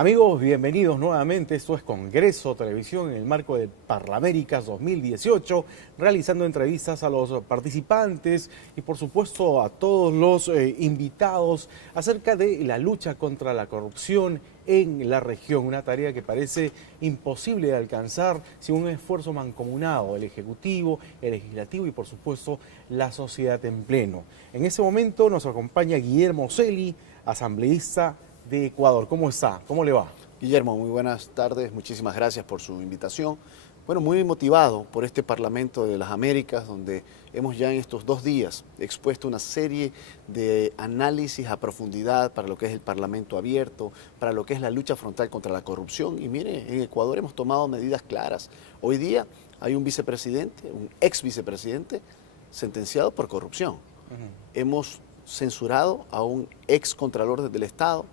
Amigos, bienvenidos nuevamente. Esto es Congreso Televisión en el marco de Parlaméricas 2018, realizando entrevistas a los participantes y por supuesto a todos los invitados acerca de la lucha contra la corrupción en la región, una tarea que parece imposible de alcanzar sin un esfuerzo mancomunado del Ejecutivo, el Legislativo y por supuesto la sociedad en pleno. En ese momento nos acompaña Guillermo Celi, asambleísta de Ecuador. ¿Cómo está? ¿Cómo le va? Guillermo, muy buenas tardes, muchísimas gracias por su invitación. Bueno, muy motivado por este Parlamento de las Américas, donde hemos ya en estos 2 días expuesto una serie de análisis a profundidad para lo que es el Parlamento abierto, para lo que es la lucha frontal contra la corrupción. Y mire, en Ecuador hemos tomado medidas claras. Hoy día hay un vicepresidente, un ex vicepresidente, sentenciado por corrupción. Hemos censurado a un ex contralor del Estado.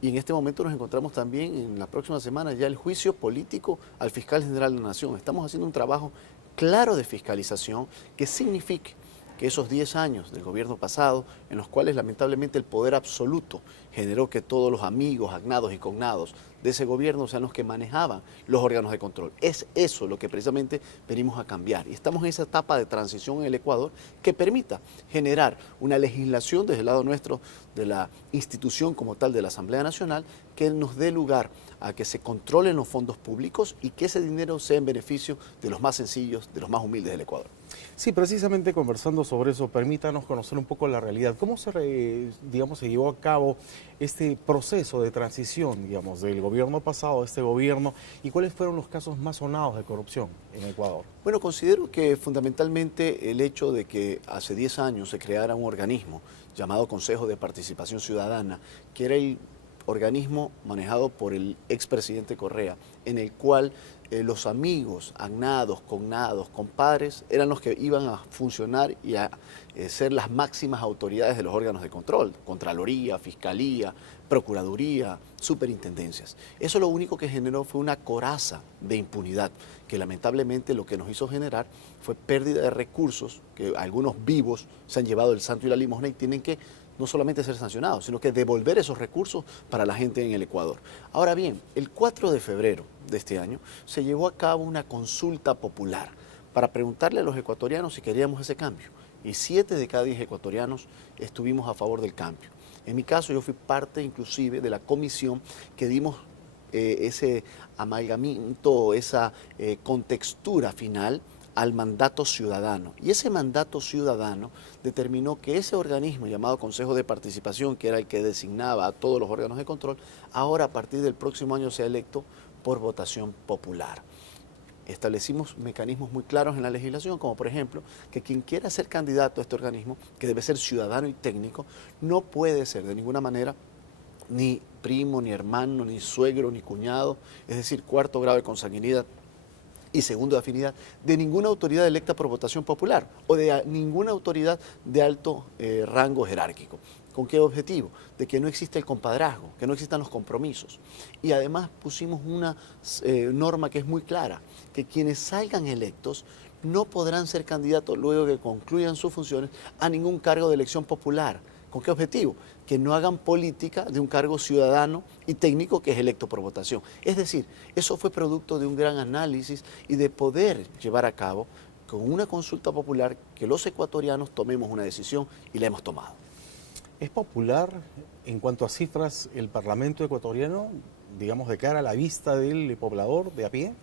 Y en este momento nos encontramos también en la próxima semana ya el juicio político al fiscal general de la Nación. Estamos haciendo un trabajo claro de fiscalización que signifique que esos 10 años del gobierno pasado, en los cuales lamentablemente el poder absoluto generó que todos los amigos, agnados y cognados de ese gobierno sean los que manejaban los órganos de control. Es eso lo que precisamente venimos a cambiar. Y estamos en esa etapa de transición en el Ecuador que permita generar una legislación desde el lado nuestro de la institución como tal de la Asamblea Nacional que nos dé lugar a que se controlen los fondos públicos y que ese dinero sea en beneficio de los más sencillos, de los más humildes del Ecuador. Sí, precisamente conversando sobre eso, permítanos conocer un poco la realidad. ¿Cómo se llevó a cabo este proceso de transición, del gobierno pasado a este gobierno, y cuáles fueron los casos más sonados de corrupción en Ecuador? Bueno, considero que fundamentalmente el hecho de que hace 10 años se creara un organismo llamado Consejo de Participación Ciudadana, que era el organismo manejado por el expresidente Correa, en el cual los amigos, agnados, cognados, compadres, eran los que iban a funcionar y a ser las máximas autoridades de los órganos de control, Contraloría, Fiscalía, Procuraduría, Superintendencias. Eso lo único que generó fue una coraza de impunidad, que lamentablemente lo que nos hizo generar fue pérdida de recursos, que algunos vivos se han llevado el santo y la limosna y tienen que no solamente ser sancionados, sino que devolver esos recursos para la gente en el Ecuador. Ahora bien, el 4 de febrero de este año se llevó a cabo una consulta popular para preguntarle a los ecuatorianos si queríamos ese cambio. Y 7 de cada 10 ecuatorianos estuvimos a favor del cambio. En mi caso, yo fui parte inclusive de la comisión que dimos ese amalgamiento, esa contextura final al mandato ciudadano. Y ese mandato ciudadano determinó que ese organismo llamado Consejo de Participación, que era el que designaba a todos los órganos de control, ahora a partir del próximo año sea electo por votación popular. Establecimos mecanismos muy claros en la legislación, como por ejemplo, que quien quiera ser candidato a este organismo, que debe ser ciudadano y técnico, no puede ser de ninguna manera ni primo, ni hermano, ni suegro, ni cuñado, es decir, 4º grado de consanguinidad y 2º de afinidad de ninguna autoridad electa por votación popular o de ninguna autoridad de alto rango jerárquico. ¿Con qué objetivo? De que no exista el compadrazgo, que no existan los compromisos. Y además pusimos una norma que es muy clara, que quienes salgan electos no podrán ser candidatos luego que concluyan sus funciones a ningún cargo de elección popular. ¿Con qué objetivo? Que no hagan política de un cargo ciudadano y técnico que es electo por votación. Es decir, eso fue producto de un gran análisis y de poder llevar a cabo con una consulta popular que los ecuatorianos tomemos una decisión y la hemos tomado. ¿Es popular en cuanto a cifras el Parlamento ecuatoriano, de cara a la vista del poblador de a pie?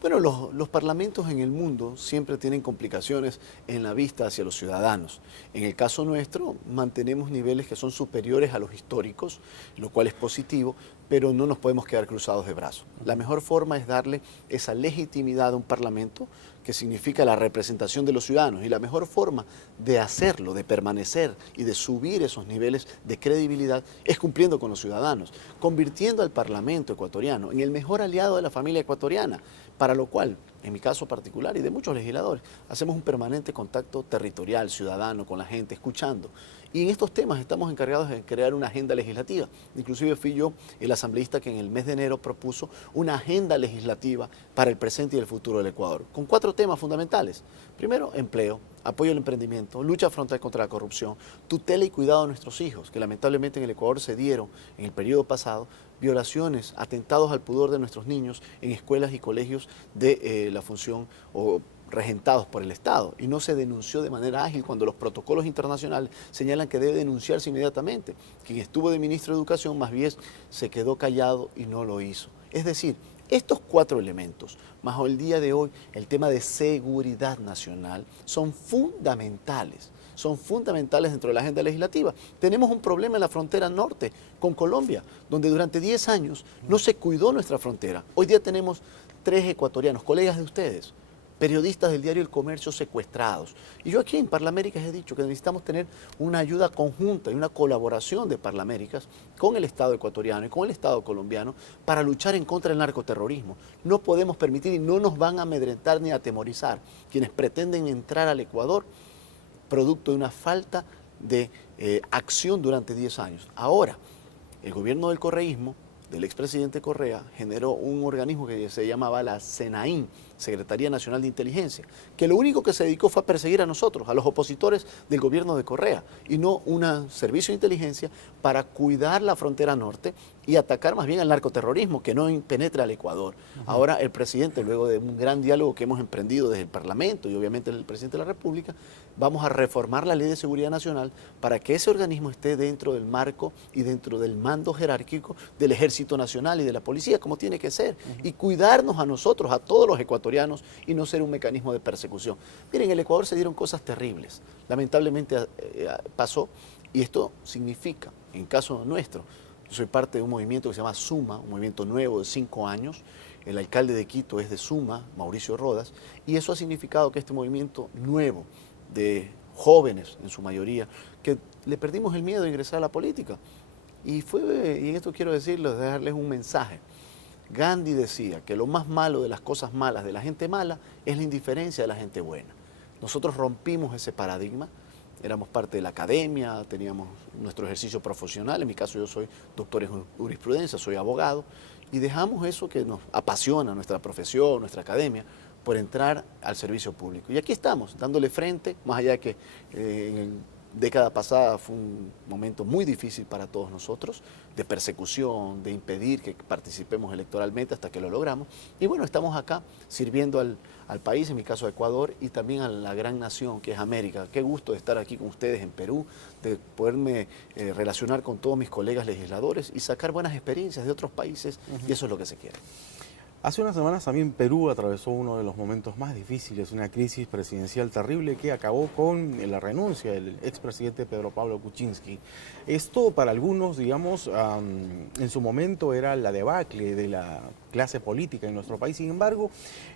Bueno, los parlamentos en el mundo siempre tienen complicaciones en la vista hacia los ciudadanos. En el caso nuestro, mantenemos niveles que son superiores a los históricos, lo cual es positivo, pero no nos podemos quedar cruzados de brazos. La mejor forma es darle esa legitimidad a un parlamento que significa la representación de los ciudadanos. Y la mejor forma de hacerlo, de permanecer y de subir esos niveles de credibilidad es cumpliendo con los ciudadanos, convirtiendo al Parlamento ecuatoriano en el mejor aliado de la familia ecuatoriana, para lo cual en mi caso particular y de muchos legisladores, hacemos un permanente contacto territorial, ciudadano, con la gente, escuchando. Y en estos temas estamos encargados de crear una agenda legislativa. Inclusive fui yo el asambleísta que en el mes de enero propuso una agenda legislativa para el presente y el futuro del Ecuador, con 4 temas fundamentales. Primero, empleo, apoyo al emprendimiento, lucha frontal contra la corrupción, tutela y cuidado de nuestros hijos, que lamentablemente en el Ecuador se dieron en el periodo pasado violaciones, atentados al pudor de nuestros niños en escuelas y colegios de la función o regentados por el Estado, y no se denunció de manera ágil cuando los protocolos internacionales señalan que debe denunciarse inmediatamente. Quien estuvo de ministro de Educación más bien se quedó callado y no lo hizo. Es decir, estos 4 elementos, más el día de hoy el tema de seguridad nacional, son fundamentales dentro de la agenda legislativa. Tenemos un problema en la frontera norte con Colombia, donde durante 10 años no se cuidó nuestra frontera. Hoy día tenemos 3 ecuatorianos, colegas de ustedes, periodistas del diario El Comercio secuestrados. Y yo aquí en Parlaméricas he dicho que necesitamos tener una ayuda conjunta y una colaboración de Parlaméricas con el Estado ecuatoriano y con el Estado colombiano para luchar en contra del narcoterrorismo. No podemos permitir y no nos van a amedrentar ni a atemorizar quienes pretenden entrar al Ecuador producto de una falta de acción durante 10 años. Ahora, el gobierno del correísmo, del expresidente Correa, generó un organismo que se llamaba la SENAIN, Secretaría Nacional de Inteligencia, que lo único que se dedicó fue a perseguir a nosotros, a los opositores del gobierno de Correa, y no un servicio de inteligencia para cuidar la frontera norte y atacar más bien al narcoterrorismo, que no penetra al Ecuador. Ahora el presidente, luego de un gran diálogo que hemos emprendido desde el Parlamento y obviamente el presidente de la República, vamos a reformar la Ley de Seguridad Nacional para que ese organismo esté dentro del marco y dentro del mando jerárquico del Ejército Nacional y de la Policía, como tiene que ser, y cuidarnos a nosotros, a todos los ecuatorianos, y no ser un mecanismo de persecución. Miren, en el Ecuador se dieron cosas terribles, lamentablemente pasó, y esto significa, en caso nuestro, yo soy parte de un movimiento que se llama SUMA, un movimiento nuevo de 5 años, el alcalde de Quito es de SUMA, Mauricio Rodas, y eso ha significado que este movimiento nuevo, de jóvenes en su mayoría, que le perdimos el miedo a ingresar a la política. Y en esto quiero decirles, darles un mensaje. Gandhi decía que lo más malo de las cosas malas de la gente mala es la indiferencia de la gente buena. Nosotros rompimos ese paradigma, éramos parte de la academia, teníamos nuestro ejercicio profesional, en mi caso yo soy doctor en jurisprudencia, soy abogado, y dejamos eso que nos apasiona, nuestra profesión, nuestra academia, por entrar al servicio público. Y aquí estamos, dándole frente, más allá de que en la década pasada fue un momento muy difícil para todos nosotros, de persecución, de impedir que participemos electoralmente hasta que lo logramos. Y bueno, estamos acá sirviendo al país, en mi caso a Ecuador, y también a la gran nación que es América. Qué gusto de estar aquí con ustedes en Perú, de poderme relacionar con todos mis colegas legisladores y sacar buenas experiencias de otros países, y eso es lo que se quiere. Hace unas semanas también Perú atravesó uno de los momentos más difíciles, una crisis presidencial terrible que acabó con la renuncia del expresidente Pedro Pablo Kuczynski. Esto para algunos, digamos, en su momento era la debacle de la clase política en nuestro país. Sin embargo,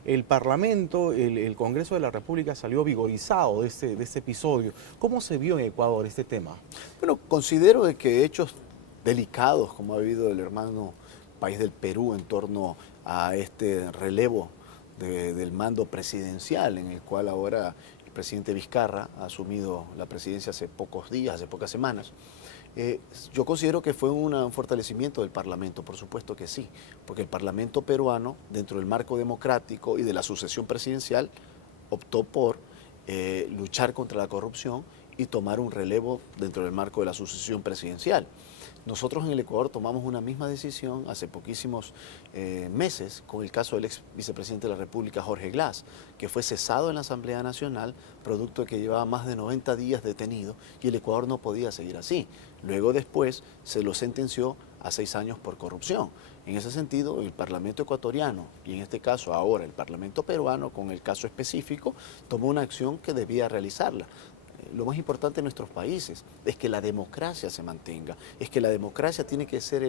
el Parlamento, el Congreso de la República salió vigorizado de este episodio. ¿Cómo se vio en Ecuador este tema? Bueno, considero de que hechos delicados, como ha habido el hermano país del Perú en torno a este relevo del mando presidencial, en el cual ahora el presidente Vizcarra ha asumido la presidencia hace pocos días, hace pocas semanas. Yo considero que fue un fortalecimiento del Parlamento, por supuesto que sí, porque el Parlamento peruano, dentro del marco democrático y de la sucesión presidencial, optó por luchar contra la corrupción y tomar un relevo dentro del marco de la sucesión presidencial. Nosotros en el Ecuador tomamos una misma decisión hace poquísimos meses con el caso del ex vicepresidente de la República, Jorge Glass, que fue cesado en la Asamblea Nacional, producto de que llevaba más de 90 días detenido y el Ecuador no podía seguir así. Luego después se lo sentenció a 6 años por corrupción. En ese sentido, el Parlamento ecuatoriano, y en este caso ahora el Parlamento peruano, con el caso específico, tomó una acción que debía realizarla. Lo más importante en nuestros países es que la democracia se mantenga, es que la democracia tiene que ser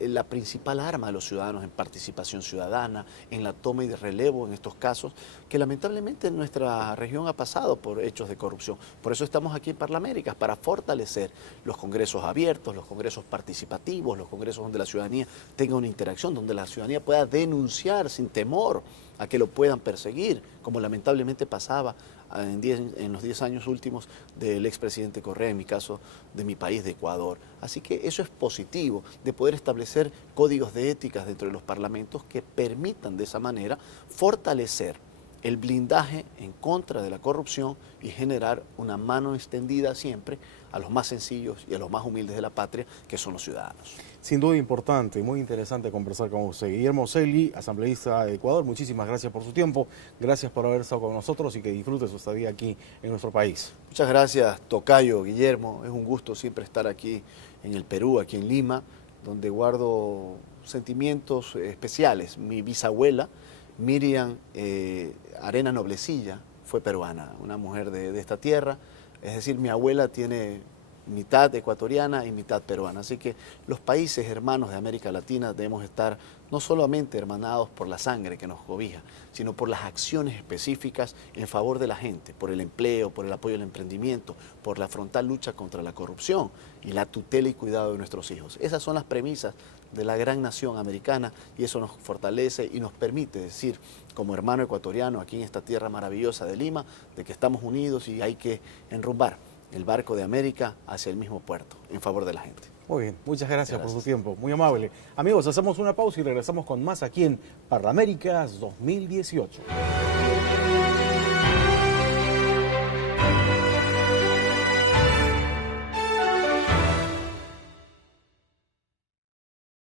la principal arma de los ciudadanos en participación ciudadana, en la toma y de relevo en estos casos, que lamentablemente en nuestra región ha pasado por hechos de corrupción. Por eso estamos aquí en Parlaméricas, para fortalecer los congresos abiertos, los congresos participativos, los congresos donde la ciudadanía tenga una interacción, donde la ciudadanía pueda denunciar sin temor a que lo puedan perseguir, como lamentablemente pasaba en los 10 años últimos del expresidente Correa, en mi caso de mi país, de Ecuador. Así que eso es positivo, de poder establecer códigos de éticas dentro de los parlamentos que permitan de esa manera fortalecer el blindaje en contra de la corrupción y generar una mano extendida siempre a los más sencillos y a los más humildes de la patria, que son los ciudadanos. Sin duda importante y muy interesante conversar con usted. Guillermo Celi, asambleísta de Ecuador, muchísimas gracias por su tiempo, gracias por haber estado con nosotros y que disfrute su estadía aquí en nuestro país. Muchas gracias, tocayo Guillermo, es un gusto siempre estar aquí en el Perú, aquí en Lima, donde guardo sentimientos especiales. Mi bisabuela, Miriam Arena Noblecilla, fue peruana, una mujer de esta tierra, es decir, mi abuela tiene mitad ecuatoriana y mitad peruana, así que los países hermanos de América Latina debemos estar no solamente hermanados por la sangre que nos cobija, sino por las acciones específicas en favor de la gente, por el empleo, por el apoyo al emprendimiento, por la frontal lucha contra la corrupción y la tutela y cuidado de nuestros hijos. Esas son las premisas de la gran nación americana y eso nos fortalece y nos permite decir, como hermano ecuatoriano aquí en esta tierra maravillosa de Lima, de que estamos unidos y hay que enrumbar el barco de América hacia el mismo puerto, en favor de la gente. Muy bien, muchas gracias por su tiempo, muy amable. Amigos, hacemos una pausa y regresamos con más aquí en Parlaméricas 2018.